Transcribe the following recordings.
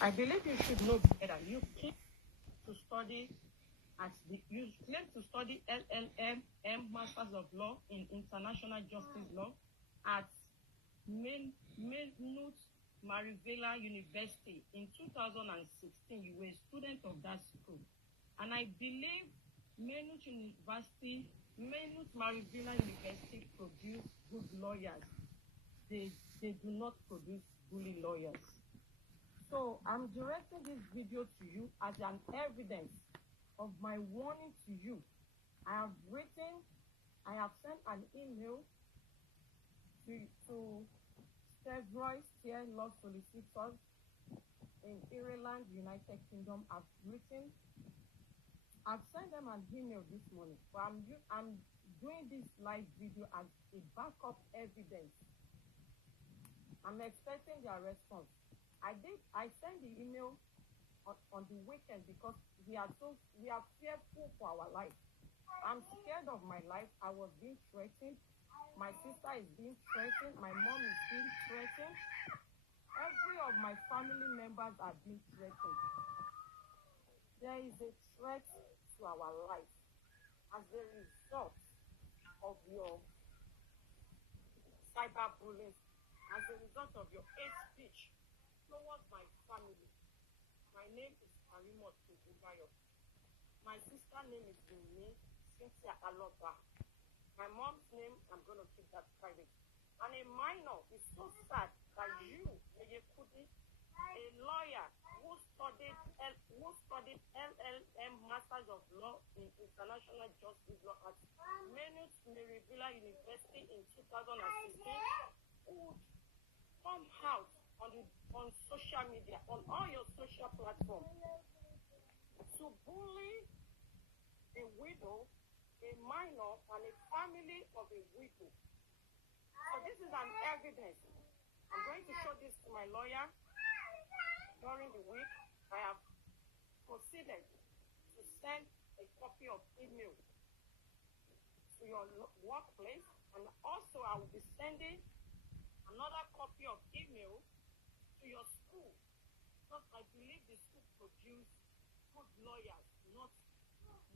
I believe you should know better. You claim to study you claim to study LLM, Masters of Law in International Justice Law at Maynooth Marivella University. In 2016, you were a student of that school. And I believe Maynooth Marivella University produce good lawyers. They do not produce bully lawyers. So I'm directing this video to you as an evidence of my warning to you. I have sent an email to several law solicitors in Ireland, United Kingdom. I've sent them an email this morning, but I'm doing this live video as a backup evidence. I'm expecting their response. I sent the email on the weekend because we are fearful for our life. I'm scared of my life. I was being threatened. My sister is being threatened. My mom is being threatened. Every of my family members are being threatened. There is a threat to our life as a result of your cyberbullying, as a result of your hate speech towards my family. My name is Karimot Kububayo. My sister's name is Wumi, Cynthia Aloba. My mom's name, I'm going to keep that private. And a minor is so sad that you, yeye Kudi, a lawyer who studied LLM Masters of Law in International Justice Law at Maynooth Marivella University in 2016, would come out on social media, on all your social platforms, to bully a widow, a minor, and a family of a widow. So this is an evidence. I'm going to show this to my lawyer. During the week, I have proceeded to send a copy of email to your workplace, and also I will be sending another copy of email to your school, because I believe the school produce good lawyers, not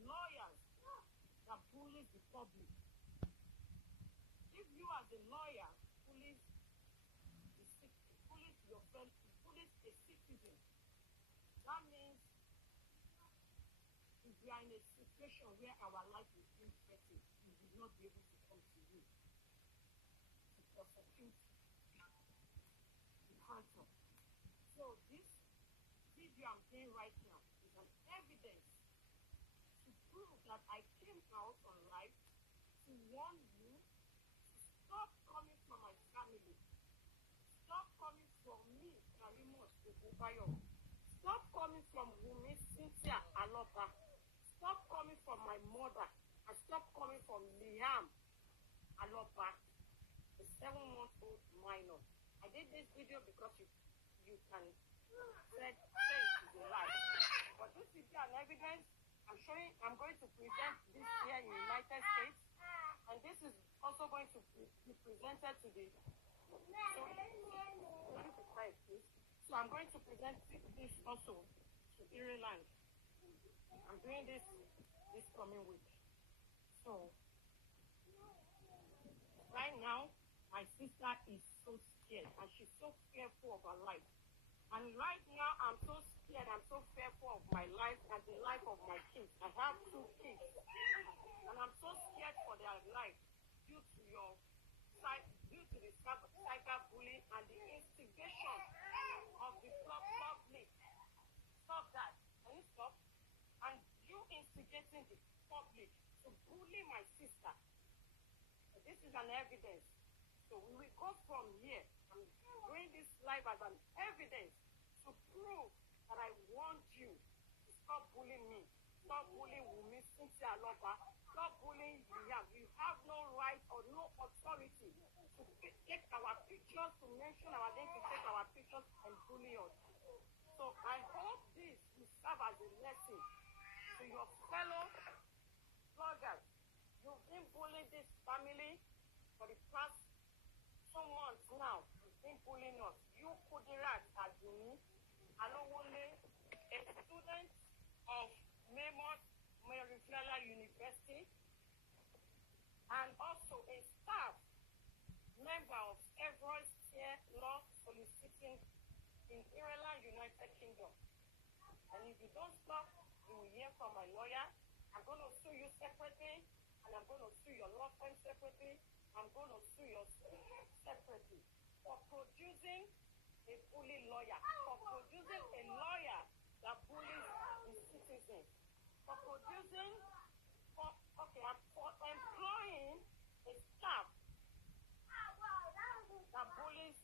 lawyers that bully the public. If you as a lawyer bully your friend, bully a citizen, that means if we are in a situation where our life is being threatened, we will not be able to come to you to prosecute the handsome. So this video I'm doing right now is an evidence to prove that I came out on live to warn you to stop coming from my family. Stop coming from me, Karimot Kububayo. Stop coming from Wumi, Cynthia Aloba. Stop coming from my mother. And stop coming from Liam Aloba, the 7-month-old minor. I did this video because you can say it is a lie. But this is an evidence. I'm going to present this here in the United States, and this is also going to be presented to the. So I'm going to present this also to Ireland. I'm doing this coming week. So right now, my sister is so scared, and she's so fearful of her life. And right now, I'm so scared, I'm so fearful of my life and the life of my kids. I have 2 kids, and I'm so scared for their life due to the cyberbullying and the instigation of the public. Stop that. Can you stop? And you instigating the public to bully my sister. This is an evidence. So we will go from here. I'm doing this live as an evidence to prove that I want you to stop bullying me. Stop bullying Wumi, Cynthia Aloba. Stop bullying Liam. You have no right or no authority to take our pictures, to mention our name, to take our pictures and bully us. So I hope this will serve as a lesson to your fellow bloggers. You've been bullying this family for the past 2 months now. You've been bullying us. You Kudirat Aduni, Alowo Ilela University, and also a staff member of Everest Tier Law Soliciting in Ireland, United Kingdom. And if you don't stop, you will hear from my lawyer. I'm going to sue you separately, and I'm going to sue your law firm separately. I'm going to sue your separately for producing a bully lawyer, for producing a lawyer that bullies the citizens, for producing, for employing a staff that bullies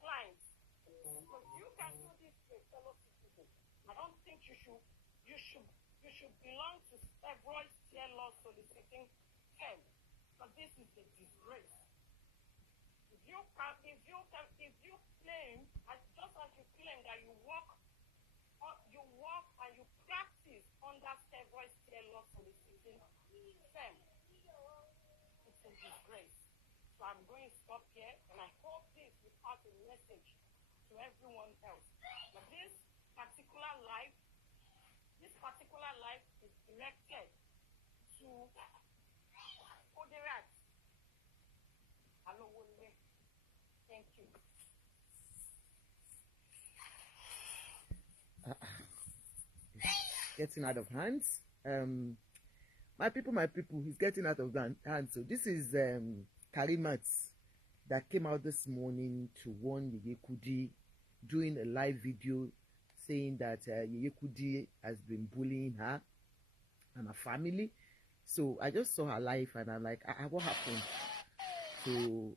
clients. So you can do this to a fellow citizen. I don't think you should belong to several tier law soliciting firm, because this is a disgrace. If you claim, just as you claim that you work and you practice under several tier law soliciting firm, it's a disgrace. So I'm going to stop here, and I hope this will pass a message to everyone else. But this particular life is directed to Kudirat. Hello, thank you. Getting out of hands. My people, he's getting out of hands. So this is Karimat that came out this morning to warn Yeye Kudi, doing a live video saying that Yeye Kudi has been bullying her and her family. So I just saw her live and I'm like, what happened? So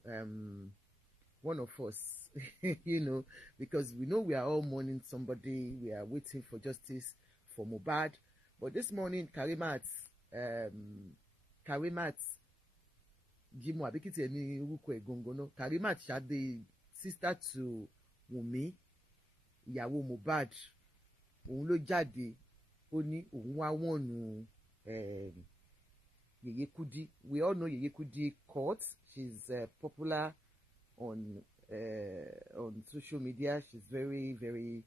one of us, you know, because we know we are all mourning somebody, we are waiting for justice for Mohbad. But this morning, Karimat Jimo Abikiti Emi Uruko Egongono, Karimat the sister to Wumi, ìyàwó Mohbad, òun ló jáde, ó ní òun wá wọ̀nù Yeye Kudi. We all know Yeye Kudi court. She's popular on social media. She's very, very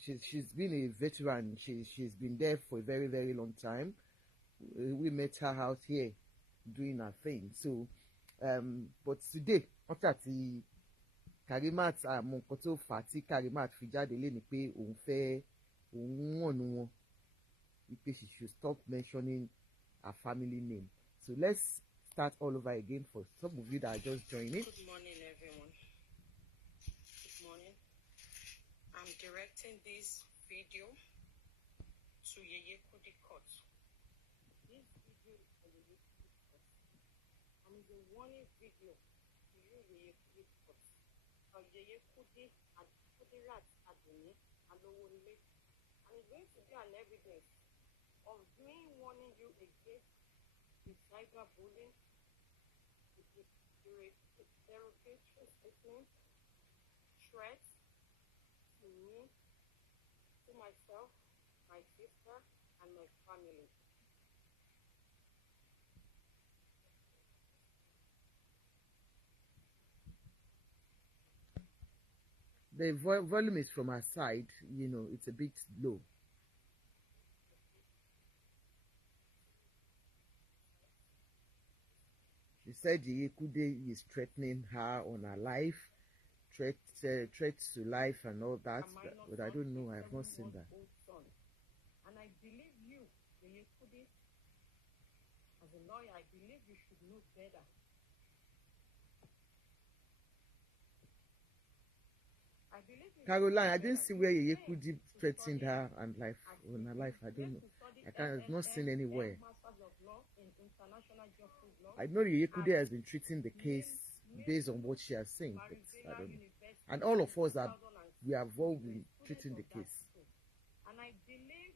she's been a veteran. She's been there for a very, very long time. We met her out here doing her thing. So but today, after the Karimat àmọ́ nǹkan tó fà á tí Karimat fi jáde lé ni pé òun wọ̀nù wọn wípé she should stop mentioning her family name. So let's start all over again for some of you that are just joining. Good morning, everyone. Good morning. I'm directing this video to Yeye Kudi Court. This video is for Yeye Kudi Court. And it's a warning video to you, Yeye Kudi Court. Yeye Kudi and Kudirat Adoni and Lowole. And it's going to be an evidence of me warning you against the cyberbullying, the derogatory statements, threats to me, to myself, my sister, and my family. The volume is from her side, you know, it's a bit low. She said Yeye Kudi is threatening her on her life, threats to life and all that, but I don't know, I have not seen that. And I believe you, Yeye Kudi, as a lawyer, I believe you should know better. Caroline, I didn't see where Yeye Kudi threatened her and life on her life. I don't know. I've not seen anywhere. I know Yeye Kudi has been treating the case based on what she has seen, but I don't know. And all of us we have all been treating the case. And I believe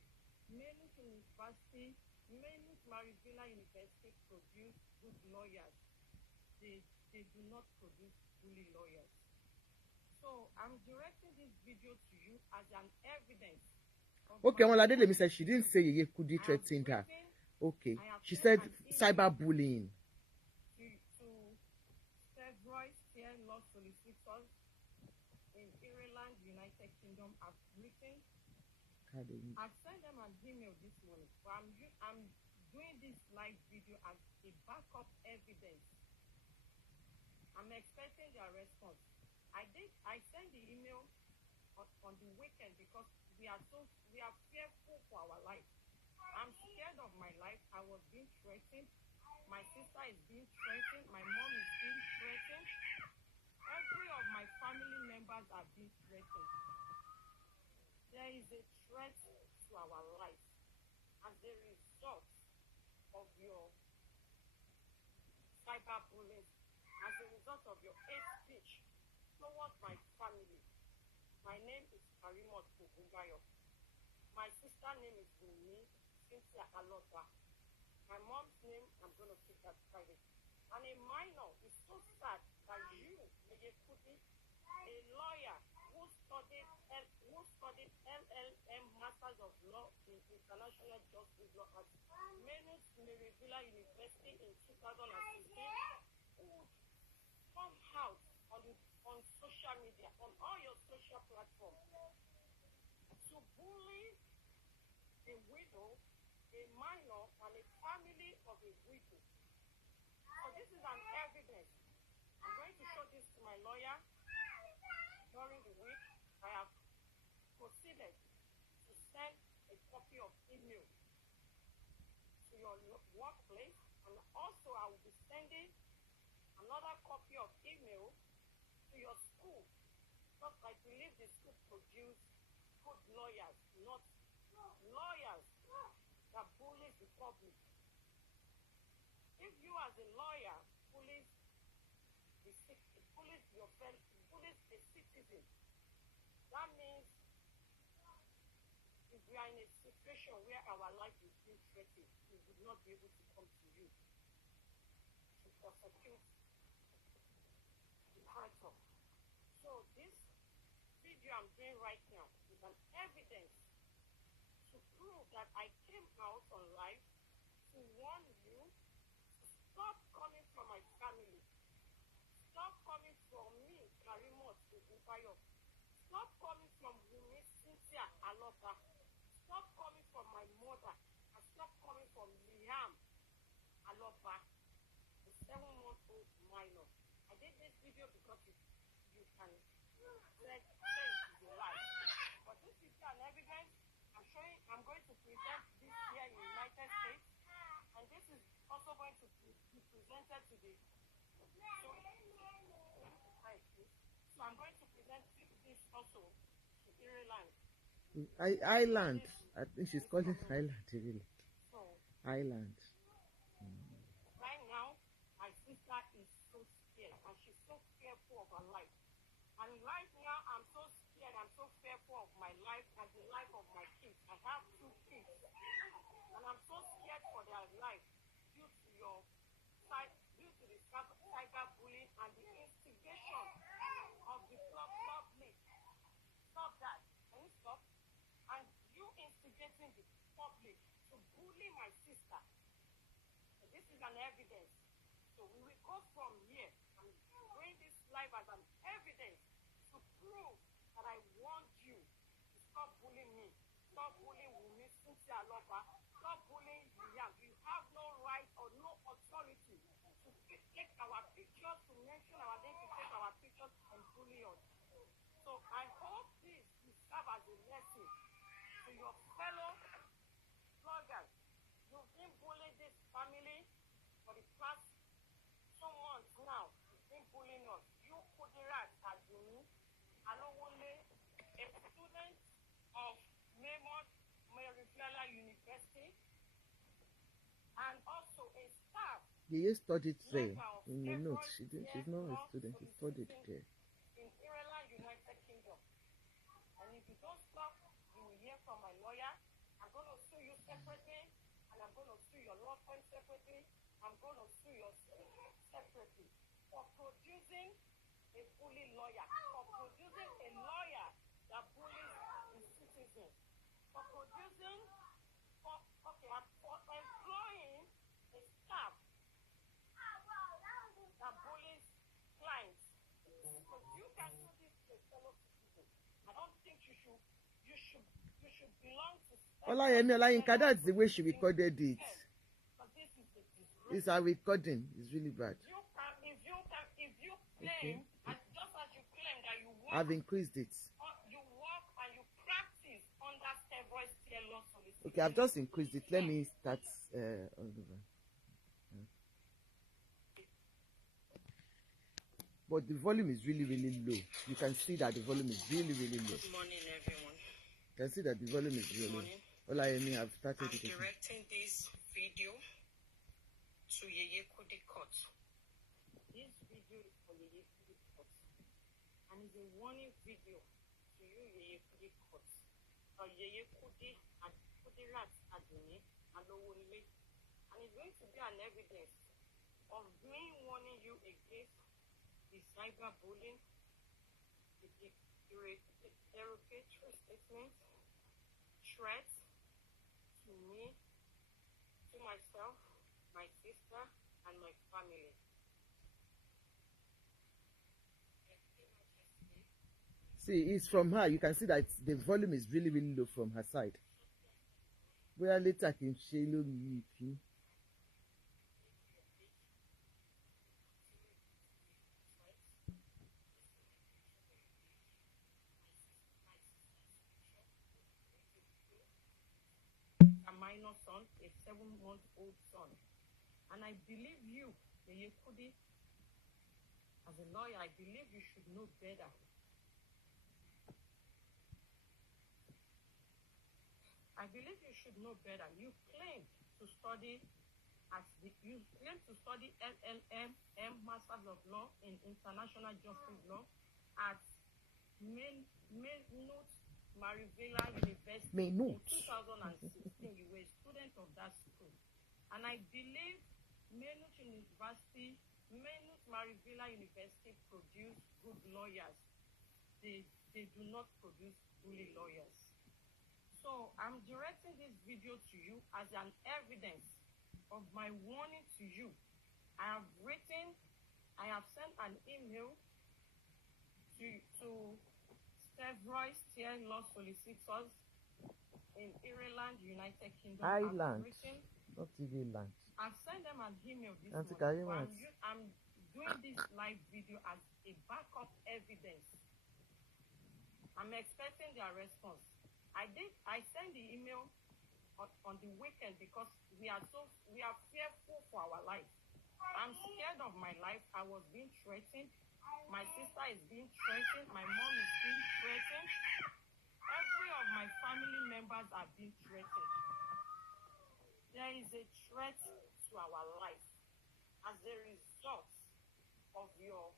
many universities, many Maribela universities produce good lawyers. They do not produce bully lawyers. So I'm directing this video to you as an evidence. Okay, well, Adelemi said she didn't say Yeye Kudi threatened her. Okay, she said cyberbullying. To several tier law solicitors in Ireland, United Kingdom, have written Academy. I've sent them an email this morning, but I'm doing this live video as a backup evidence. I'm expecting their response. I sent the email on the weekend because we are fearful for our life. I'm scared of my life. I was being threatened. My sister is being threatened. My mom is being threatened. Every of my family members are being threatened. There is a threat to our life as a result of your cyberbullying, as a result of your hate speech towards my family. My name is Karimot Ogunbayo. My sister's name is Wumi, Cynthia Alota. My mom's name, I'm going to keep that private. And a minor is so sad that you, yeye Kudi, a lawyer who studied LLM Masters of Law in International Justice Law at Meribula University in 2016, would come out on social media, on all your social platforms, to bully a widow, a minor, and a family of a widow. So this is an evidence. I'm going to show this to my lawyer during the week. I have proceeded to send a copy of email to your workplace, and also I will be sending another copy of email to your school, because I believe the school produce good lawyers, not lawyers that bully the public. If you as a lawyer bullies your friend, bullies a citizen, that means if we are in a situation where our life is being threatened, we would not be able to come to you to prosecute the hurt. So this video I'm doing right now is an evidence to prove that I came out on live to warn you to stop coming from my family. Stop coming from me, Karimot Ogunbayo. Stop coming from Wumi, Cynthia Alota. Stop coming from my mother. And stop coming from Liam Alota, the 7-month-old minor. I did this video because you can say it is a lie. But this is an evidence. I'm going to present this here in the United States, and this is also going to be presented to the so I'm going to present this also to Ireland. Island. I think she's calling Island, really. So, Island. Right now, my sister is so scared, and she's so fearful of her life. And right now, I'm so scared, I'm so fearful of my life and the life of my kids. I have 2 kids, and I'm so scared for their life due to the cyberbullying and the instigation of the public. Stop that. Can you stop? And you instigating the public to bully my sister. So this is an evidence. So we will go from here. I'm doing this live as an evidence to prove that I want you to stop bullying me. Stop bullying Wumi, Cynthia Alota. Stop bullying Liam. You have no right or no authority to take our pictures, to mention our name, to take our pictures and bully us. So I hope this will serve as a lesson to your fellow bloggers. You've been bullying this family for the past 2 months now. You've been bullying us. You Kudirat Aduni, Alowole, a student of Meribula University, and also a staff. Yeye studied there. In the notes, she's not a student. She studied there. In Ireland, United Kingdom. And if you don't stop, you will hear from my lawyer. I'm going to sue you separately, and I'm going to sue your law firm separately. I'm going to sue you separately for producing a bully lawyer, for producing a lawyer that bullies his citizens, for producing, for employing a staff that bullies clients. Because you can do this to a fellow citizen. I don't think you should should belong to Olayemi Olayinka, that's the way she recorded it. But this is the disgrace. It's our recording. It's really bad. If you claim, as just as you claim that you work, I've increased it. you work and you practice under steroids, law solicitation. Okay, I've just increased it. Let me start all over. But the volume is really, really low. You can see that the volume is really, really low. Good morning, everyone. You can see that the volume is really low. Olayemi, I've started it. I'm directing this video to Yeye Kudi Court. This video is for Yeye Kudi Court. And it's a warning video to you, Yeye Kudi Court. Yeye Kudi and Kudirat Aduni and Owonile. And it's going to be an evidence of me warning you against the cyberbullying, the derogatory statements, threats to me, to myself, my sister, and my family. See, it's from her. You can see that the volume is really, really low from her side. We are later in Shelo. Minor son, a 7-month-old son. And I believe you, Yeye Kudi, as a lawyer, I believe you should know better. I believe you should know better. You claim to study LLM, Masters of Law in International Justice Law at Maynooth Marivella University in 2016. You were a student of that school. And I believe Maynooth Marivella University produce good lawyers. They do not produce bully lawyers. So I'm directing this video to you as an evidence of my warning to you. I have sent an email to steroids law solicitors in Ireland, United Kingdom. Ireland, not Ireland. I've sent them an email this morning. I'm doing this live video as a backup evidence. I'm expecting their response. I sent the email on the weekend because we are fearful for our life. I'm scared of my life. I was being threatened. My sister is being threatened. My mom is being threatened. Every of my family members are being threatened. There is a threat to our life as a result of your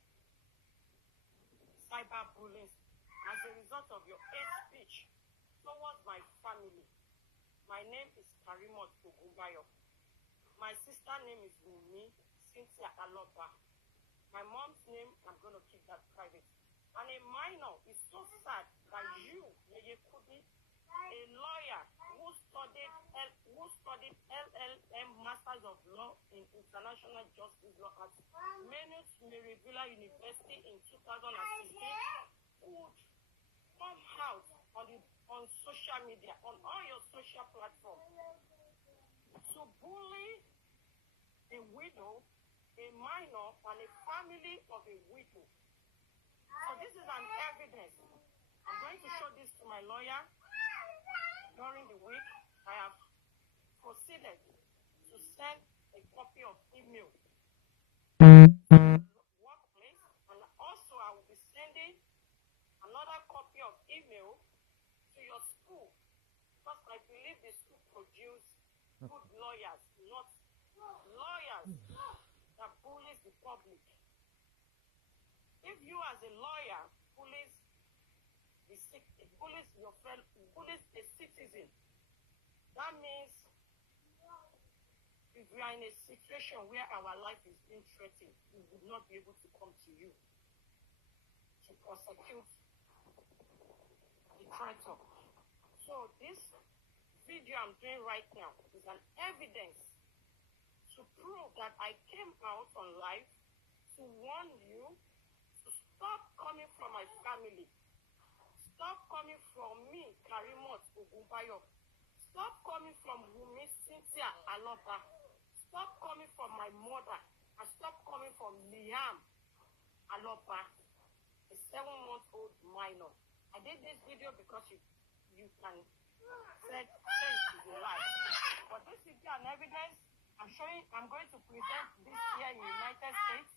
cyberbullying, as a result of your hate speech towards my family. My name is Karimot Ogunbayo. My sister's name is Wumi Cynthia Aloba. My mom's name, I'm going to keep that private. And a minor is so sad that you, Yeye Kudi, a lawyer who studied LLM Masters of Law in International Justice Law at Maynooth Marivella University in 2016, would come out on social media, on all your social platforms, to bully a widow, a minor, and a family of a widow. So this is an evidence. I'm going to show this to my lawyer. During the week, I have proceeded to send a copy of email to the workplace, and also I will be sending another copy of email to your school, because I believe the school produce good lawyers, not lawyers that bullies the public. If you as a lawyer bullies your friend, bullies a citizen, that means if we are in a situation where our life is being threatened, we would not be able to come to you to prosecute the traitor. So this video I'm doing right now is an evidence to prove that I came out on live to warn you to stop coming from my family. Stop coming from me, Karimot Ogunbayo. Stop coming from Wumi Cynthia Aloba. Stop coming from my mother. And stop coming from Liam Aloba, a 7-month-old minor. I did this video because you can say it is a lie. But this is an evidence. I'm going to present this here in the United States.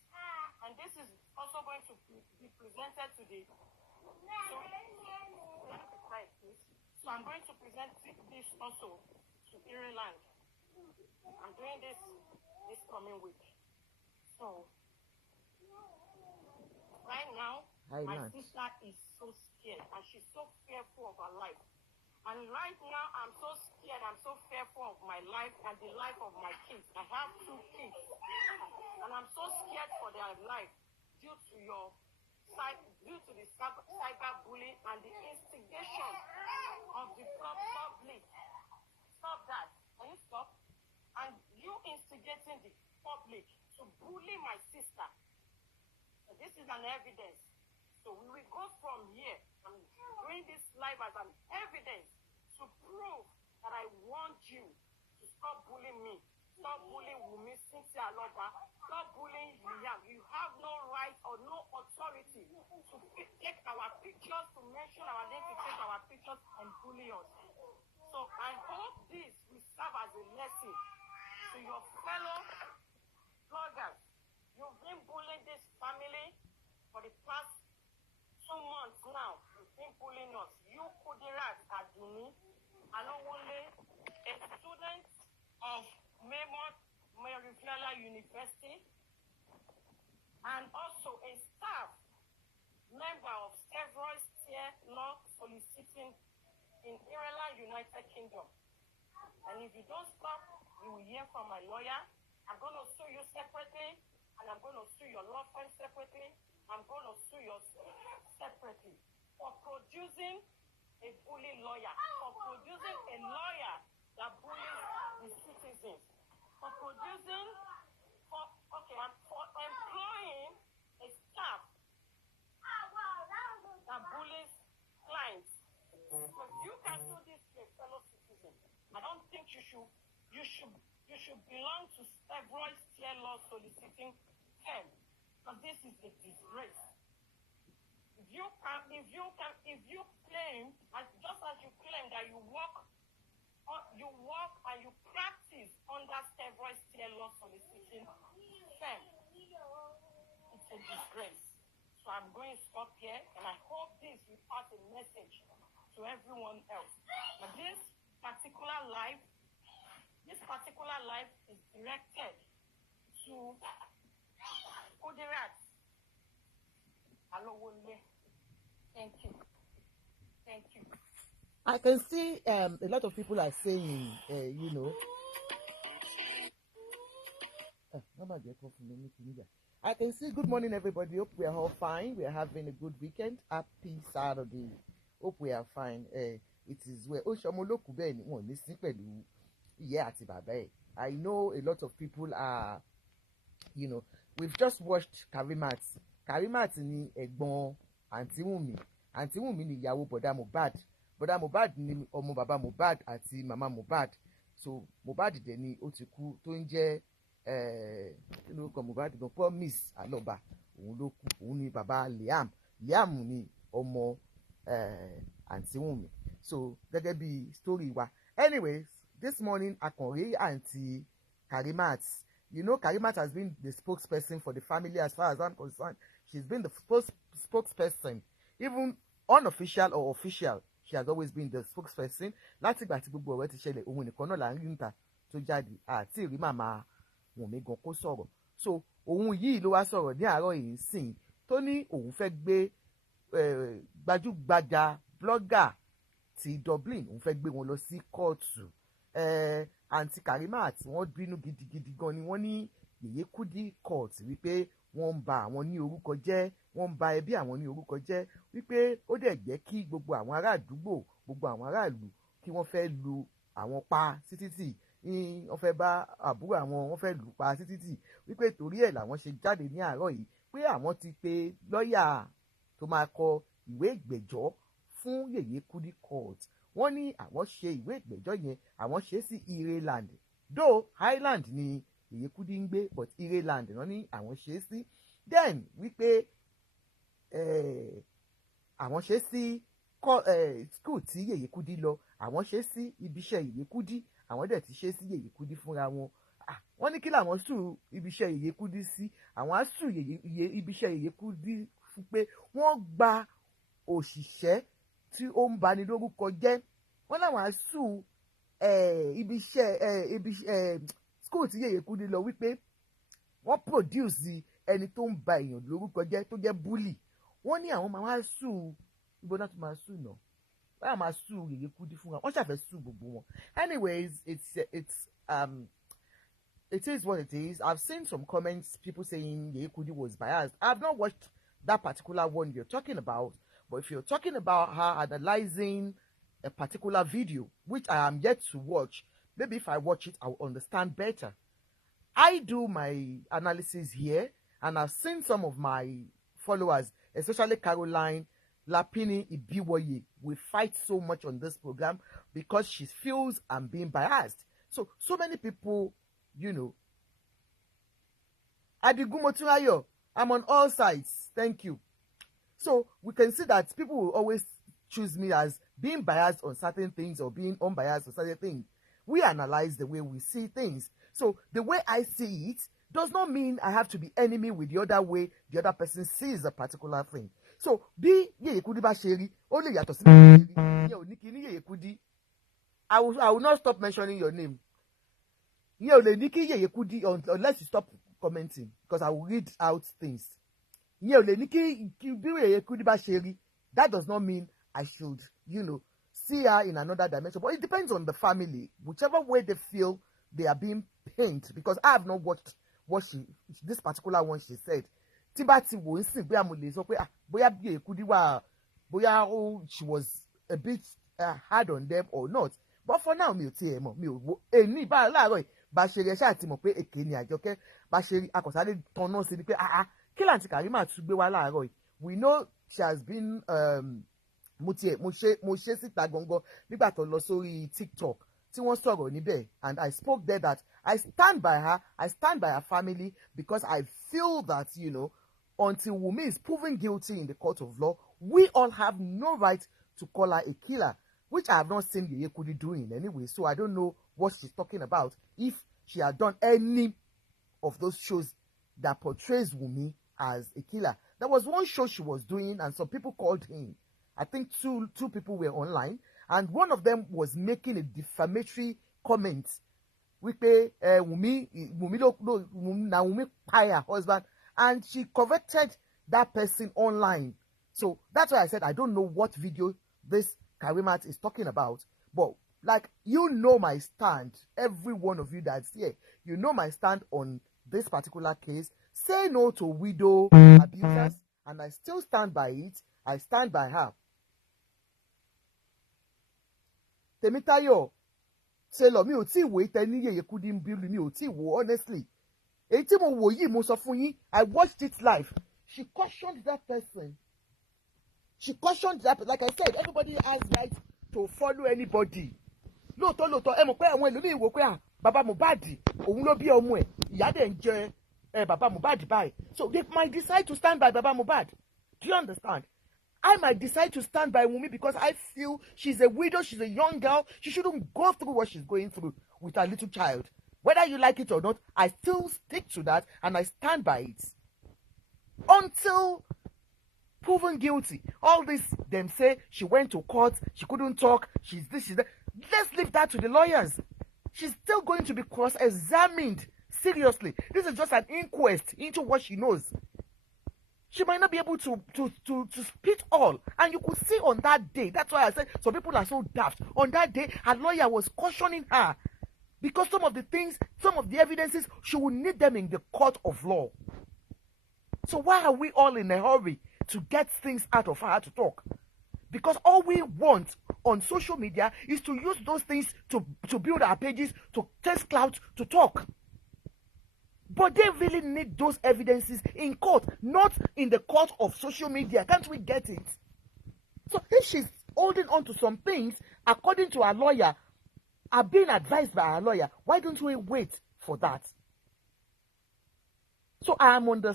And this is also going to be presented to the... So I'm going to present this also to Ireland. I'm doing this coming week. So right now, my sister is so scared and she's so fearful of her life. And right now, I'm so scared, I'm so fearful of my life and the life of my kids. I have 2 kids. And I'm so scared for their life due to the cyberbullying and the instigation of the public. Stop that. Can you stop? And you instigating the public to bully my sister. So this is an evidence. So we will go from here. I'm doing this live as an evidence to prove that I want you to stop bullying me. Stop bullying Wumi Cynthia Aloba. Stop bullying Liam. You have no right or no authority to take our pictures, to mention our name, to take our pictures and bully us. So I hope this will serve as a lesson to your fellow bloggers. You've been bullying this family for the past 2 months now. You've been bullying us. You Kudirat Aduni, Alowole, a student of Merivella University, and also a staff member of several tier law soliciting in Ireland, United Kingdom. And if you don't stop, you will hear from my lawyer. I'm going to sue you separately, and I'm going to sue your law firm separately. I'm going to sue you separately for producing a bully lawyer, for producing a lawyer that bullies the citizens, for employing a staff that bullies clients. Because you can do this to a fellow citizen. I don't think you should belong to several tier law soliciting firm, because this is a disgrace. If you claim, just as you claim that you work and you practice under several tier law soliciting firm, it's a disgrace. So I'm going to stop here, and I hope this will pass a message to everyone else. But this particular life is directed to Kudirat Alowole. Thank you. I can see a lot of people are saying, I can see good morning, everybody. Hope we are all fine. We are having a good weekend. Happy Saturday. Hope we are fine. It is where I know a lot of people are, we've just watched Karimat. Karimat ni ẹ̀gbọ́n Aunty Wumi. Aunty Wumi ni ìyàwó bọ̀dá Mohbad. Bọ̀dá Mohbad ni ọmọ bàbá Mohbad àti màmá Mohbad. So Mohbad dẹ̀ ni ó ti kú tó ń jẹ́ Mohbad gan Promise Aloba. Òun ló kú. Òun ni bàbá Liam. Liam ni ọmọ Aunty Wumi. So gẹ́gẹ́ bí story wa. Anyways, this morning I can rí Aunty Karimat. Karimat has been the spokesperson for the family as far as I'm concerned. She's been the spokesperson, even unofficial or official. She has always been the spokesperson. Láti ìgbà tí gbogbo ọ̀rẹ́ ti ṣẹlẹ̀, òun nìkan náà là ń rí níta tó jáde àti ìrí màmá Wùnmí gan kó sọ̀rọ̀. So òun yìí ló wá sọ̀rọ̀ ní àárọ̀ yìí sìn tó ní òun fẹ́ gbé gbajúgbajà blogger ti Dublin, òun fẹ́ gbé wọn lọ sí kóòtù. Aunty Karimat wọ́n bínú gidigidi gan ni wọ́n ní yeye kudi court wípé wọ́n ń ba àwọn ní orúkọ jẹ́, wọ́n ń ba ẹbí àwọn ní orúkọ jẹ́, wípé ó dẹ̀ jẹ́ kí gbogbo àwọn ará àdúgbò, gbogbo àwọn aráàlú kí wọ́n fẹ́ lu àwọn pa sí títì, wọ́n fẹ́ bá àbúrò àwọn, wọ́n fẹ́ lù pa sí títì, wípé torí ẹ̀ làwọn ṣe jáde ní àárọ̀ yìí pé àwọn ti pe lọ́ọ̀yà tó máa kọ ìwé ìgbẹ́jọ́ fún fún Yeye Kudi court. Wọ́n ní àwọn ṣe ìwé ìgbẹ́jọ́ yẹn, àwọn ṣe sí Ireland. Though Highland ni Yeye Kudi ń gbé, but Ireland wọ́n ní àwọn ṣe sí. Then wípé àwọn ṣe sí school tí Yeye Kudi lọ, àwọn ṣe sí ibiṣẹ́ Yeye Kudi, àwọn dẹ̀ ti ṣe sí Yeye Kudi fúnra wọn. Wọ́n ní kí làwọn sùn ibiṣẹ́ Yeye Kudi sí, àwọn á sùn ibiṣẹ́ Yeye Kudi fún pé wọ́n gba òṣìṣẹ́ tí ó ń bani lórúkọ jẹ́. Wọ́n láwọn á sùn ibiṣẹ́ school tí Yeye Kudi lọ wípé wọ́n produce ẹni tó ń ba èèyàn lórúkọ jẹ́ tó jẹ́ bully. Wọ́n ní àwọn máa wá sùn ibo náà tó máa sùn náà, báyà máa sùn Yeye Kudi fúnra wọ́n ṣàfẹ́ sùn gbogbo wọn. Anyways, it is what it is. I've seen some comments, people saying Yeye Kudi was biased. I've not watched that particular one you're talking about, but if you're talking about her analyzing a particular video, which I am yet to watch, maybe if I watch it, I'll understand better. I do my analysis here, and I've seen some of my followers, especially Caroline Lapini Ibiwoye, we fight so much on this program because she feels I'm being biased. So many people, you know. Adigumotunayo, I'm on all sides. Thank you. So we can see that people will always choose me as being biased on certain things or being unbiased on certain things. We analyze the way we see things. So the way I see it does not mean I have to be enemy with the other way the other person sees a particular thing. So bí Yeye Kudi bá ṣe rí, ó lè yàtọ̀ sí bí ṣe rí. Ìyẹn ò ní kí ní Yeye Kudi. I will not stop mentioning your name. Ìyẹn ò lè ní kí Yeye Kudi unless you stop commenting, because I will read out things. Ìyẹn ò lè ní kí bí Yeye Kudi bá ṣe rí. That does not mean I should, you know, see her in another dimension. But it depends on the family, whichever way they feel they are being painted. Because I have not watched what this particular one she said. Tí bá ti wò ń sìn bóyá mo lè sọ pé bóyá Yeye Kudi wà bóyá she was a bit hard on them or not. But for now mi ò tiẹ̀ mọ̀, mi ò wo èní bá láàárọ̀ bá ṣe rí ẹ ṣáà ti mọ̀ pé èké ni Àjọkẹ́ bá ṣe rí akọ̀sáré tanná sí ni pé kí làǹtí Karima tún gbé wá láàárọ̀ yìí. We know she has been mo ṣe síta gangan nígbà tó lọ sórí TikTok tí wọ́n sọ̀rọ̀ níbẹ̀, and I spoke there that I stand by her, I stand by her family, because I feel that, you know, until Wumi is proven guilty in the court of law, we all have no right to call her a killer, which I have not seen Yeye Kudi doing anyway. So I don't know what she's talking about, if she had done any of those shows that portrays Wumi as a killer. There was one show she was doing and some people called in. I think two people were online, and one of them was making a defamatory comment. Wípé Wumi pa her husband, and she corrected that person online. So that's why I said I don't know what video this Karimat is talking about, but like, you know my stand, every one of you that's here, you know my stand on this particular case. Say no to widow abusers, and I still stand by it. I stand by her. Temitayo, say lo mi ò tí wò ite ní Yeye Kudi ń bílù, mi ò tí wò, honestly. Èyí tí mo wò yìí mo sọ fún yín, I watched it live. She cautioned that person. She cautioned that, like I said, everybody has right to follow anybody. Lóòótọ́ ẹ mọ̀ pé àwọn ẹlòmíì wò pé bàbá Mohbad òun ló bí ọmọ ẹ̀, ìyá dẹ̀ ń jẹ bàbá Mohbad báyìí. So they might decide to stand by bàbá Mohbad. Do you understand? I might decide to stand by Wumi because I feel she's a widow, she's a young girl. She shouldn't go through what she's going through with her little child. Whether you like it or not, I still stick to that and I stand by it. Until proven guilty. All this, them say she went to court, she couldn't talk, she's this, she's that. Let's leave that to the lawyers. She's still going to be cross-examined. Seriously. This is just an inquest into what she knows. She might not be able to spit all. And you could see on that day, that's why I said some people are so daft. On that day, her lawyer was cautioning her. Because some of the things, some of the evidences, she will need them in the court of law. So why are we all in a hurry to get things out of her to talk? Because all we want on social media is to use those things to build our pages, to test clout, to talk. But they really need those evidences in court, not in the court of social media. Can't we get it? So if she's holding on to some things according to our lawyer, are being advised by our lawyer. Why don't we wait for that? So I am on the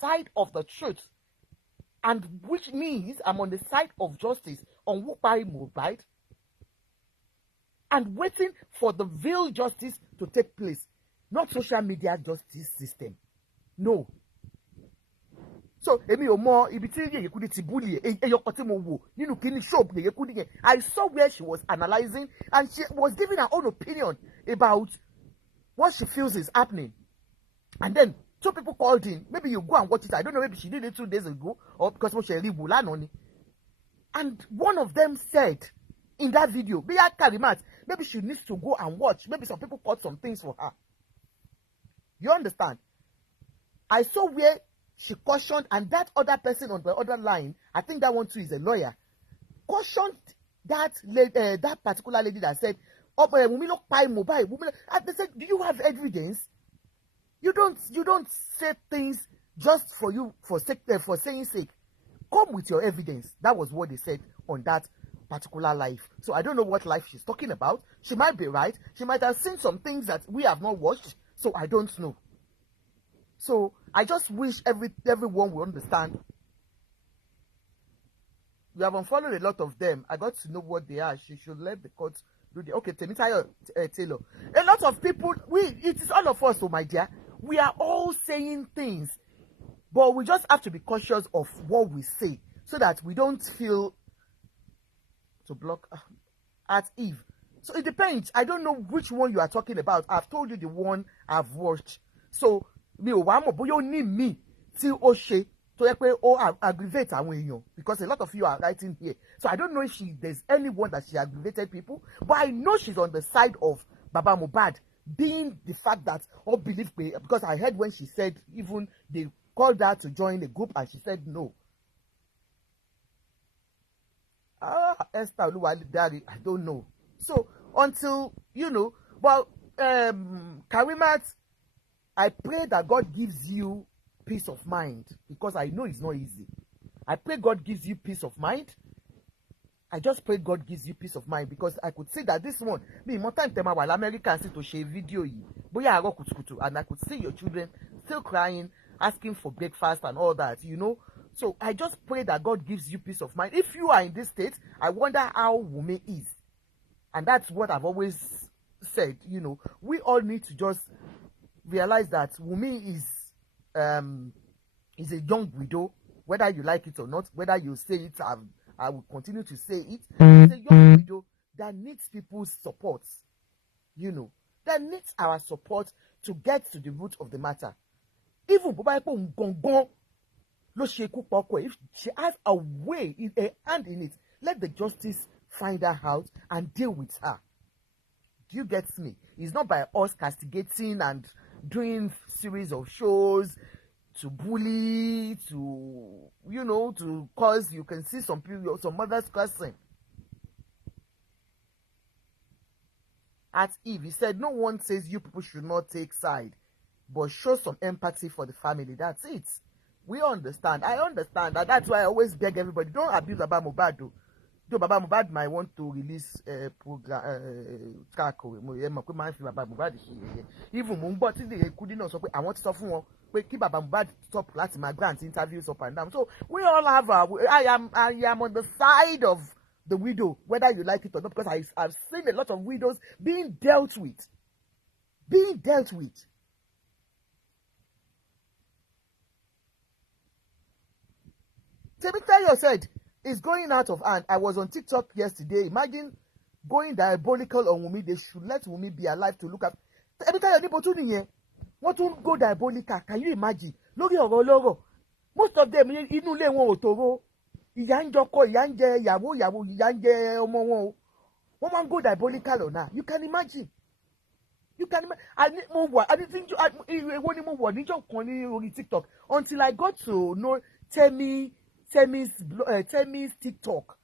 side of the truth, and which means I'm on the side of justice on Mohbad, and waiting for the real justice to take place, not social media justice system. No. So emi omo ibi ti yeye kudi ti bully eyoko ti mo wo ninu kini shop yeye kudi yen. I saw where she was analyzing and she was giving her own opinion about what she feels is happening. And then two people called in. Maybe you go and watch it. I don't know, maybe she did it 2 days ago or because she read. And one of them said in that video, maybe she needs to go and watch. Maybe some people caught some things for her. You understand? I saw where she cautioned, and that other person on the other line, I think that one too is a lawyer, cautioned that that particular lady that said, "Oh, Wumi no buy Mohbad." And they said, "Do you have evidence? You don't say things just for saying sake. Come with your evidence." That was what they said on that particular life. So I don't know what life she's talking about. She might be right. She might have seen some things that we have not watched. So I don't know. So I just wish everyone will understand. We have unfollowed a lot of them. I got to know what they are. She should let the court do the okay. Taylor. A lot of people. It is all of us, oh my dear. We are all saying things, but we just have to be cautious of what we say so that we don't feel to block at Eve. So it depends. I don't know which one you are talking about. I've told you the one I've watched. So me o wa mo boya o ni mi tí ó ṣe tó yẹ pé ó aggravate àwọn èèyàn, because a lot of you are writing here. So I don't know if there's anyone that she aggravated people, but I know she's on the side of Baba Mohbad, being the fact that all believe, because I heard when she said even they called her to join a group and she said no. Esther Oluwadari, I don't know. So until Karimat, I pray that God gives you peace of mind, because I know it's not easy. I pray God gives you peace of mind. I just pray God gives you peace of mind, because I could see that this one, more time while America see to share video, and I could see your children still crying, asking for breakfast and all that, So I just pray that God gives you peace of mind. If you are in this state, I wonder how Wumi is. And that's what I've always said, we all need to just realize that Wumi is a young widow, whether you like it or not, whether you say it, I will continue to say it. It's a young widow that needs people's support, that needs our support to get to the root of the matter. Even if she has a way, a hand in it, let the justice find her out and deal with her. Do you get me? It's not by us castigating and doing series of shows to bully, to cause, you can see some people, some mothers cursing. At Eve, he said, no one says you people should not take side, but show some empathy for the family. That's it. We understand. I understand that. That's why I always beg everybody, don't abuse Baba Mohbad. Though Baba Mohbad might want to release a program, even Mohbad, they couldn't also. I want to stop for keep Baba Mohbad stop letting my grant interviews up and down. So we all have I am on the side of the widow, whether you like it or not, because I've seen a lot of widows being dealt with. Temitayo said, it's going out of hand. I was on TikTok yesterday. Imagine going diabolical on Wumi. They should let Wumi be alive to look at. Temitayo nipo tu niyen. Wọ́n tún go diabolical. Can you imagine? Lórí ọ̀rọ̀ olóró. Most of them inú ilé wọn ò tòró. Ìyà ń jọkọ, ìyà ń jẹ ìyàwó, ìyà ń jẹ ọmọ wọn o. Wọ́n máa ń go diabolical on her. You can imagine. Mo wọ̀ níjọ́ kan ní orí TikTok until I got to know Temi's TikTok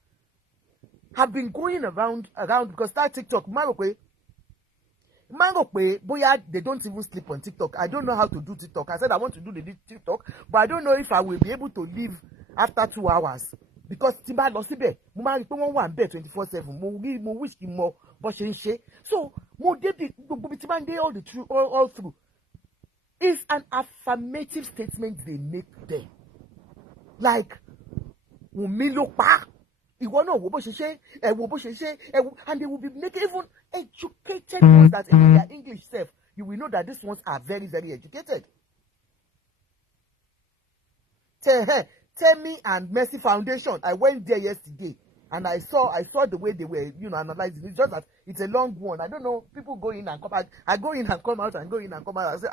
have been going around because that TikTok, boya they don't even sleep on TikTok. I don't know how to do TikTok. I said I want to do the TikTok, but I don't know if I will be able to live after 2 hours. because tí bá lọ síbẹ̀ mo máa rí pé wọ́n wà níbẹ̀ 24/7 mo wish kí n mọ bó ṣe ń ṣe so mo débi gbogbo bí tí bá ń dé all through it's an affirmative statement they make there like Wùmí ló pa ìwọ náà wo bó ṣe ṣe ẹ wo bó ṣe ṣe ẹ wo and they will be making even educated ones that in their English self you will know that these ones are very very educated. Temi and Mercy Foundation, I went there yesterday and I saw the way they were, analyzing. It's just that it's a long one. I don't know. People go in and come out. I go in and come out and go in and come out. I say,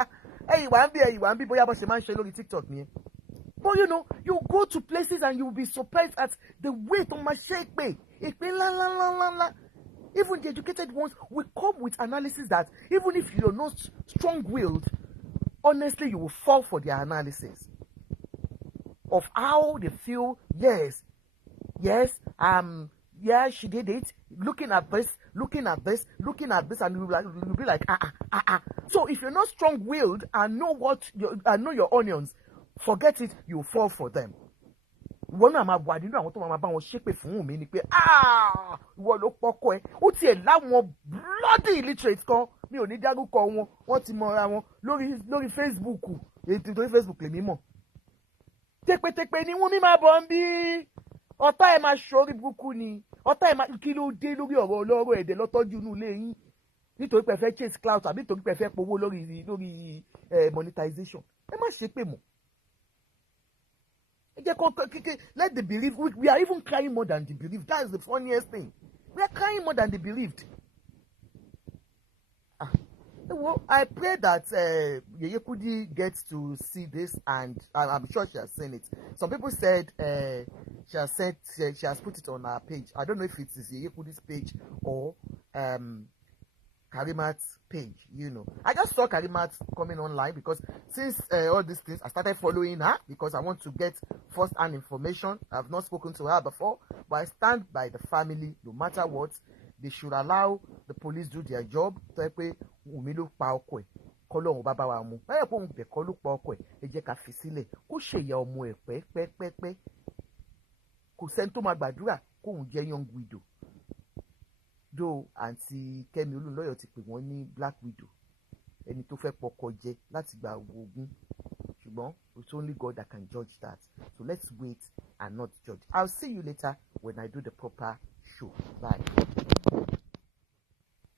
hey, you want be boya bo se man se lórí TikTok ni. But you go to places and you'll be surprised at the weight on my shake. Even the educated ones will come with analysis that even if you're not strong-willed, honestly, you will fall for their analysis of how they feel. Yes, yeah, she did it. Looking at this, and you'll be like, So if you're not strong-willed and know your onions, forget it. You fall for them. Wọ́n náà máa wà nínú àwọn tó máa bá wọn ṣépè fún Wùmí ni pé ìwọ ló pọ́kọ́ ẹ ó tiẹ̀ láwọn bloody illiterate kan mi ò ní dárúkọ wọn wọ́n ti mọra wọn lórí Facebook ètò ìtòrí Facebook lèmi mọ̀ tẹpẹtẹpẹ ni Wùmí máa bọ̀ ń bí ọ̀tá ẹ̀ máa ṣorí burúkú ni ọ̀tá ẹ̀ máa kí ló dé lórí ọ̀rọ̀ ọlọ́rọ̀ ẹ̀dẹ̀ lọ́tọ́jú inú ilé yín nítorí pé ẹ fẹ́ chase clout àbí nítorí pé ẹ fẹ́ powó lórí monetization ẹ má ṣépè mọ́. Let the belief. We are even crying more than the belief. That is the funniest thing. We are crying more than they believed. Well, I pray that Yeye Kudi gets to see this, and I'm sure she has seen it. Some people said she has put it on her page. I don't know if it is Yeye Kudi's page or Karimat's page, I just saw Karimat coming online because since all these things, I started following her because I want to get first-hand information. I've not spoken to her before, but I stand by the family. No matter what, they should allow the police do their job. Wùmí ló pa ọkọ ẹ̀ kọ́lọ́run bá bá wa mú báyọ̀ pé òun bẹ̀ kọ́ ló pa ọkọ ẹ̀ ẹ jẹ́ ká fi sílẹ̀ kó ṣèyà ọmọ ẹ̀ pẹ́pẹ́pẹ́ kò sẹ́ni tó máa gbàdúrà kóun jẹ́ young widow do àǹtí Kẹ́mi Olúnlọ́yọ̀ ti pè wọ́n ní black widow ẹni tó fẹ́ pọkọ jẹ láti gba ogún ṣùgbọ́n it's only God that can judge that, so let's wait and not judge. I'll see you later when I do the proper show. Bye.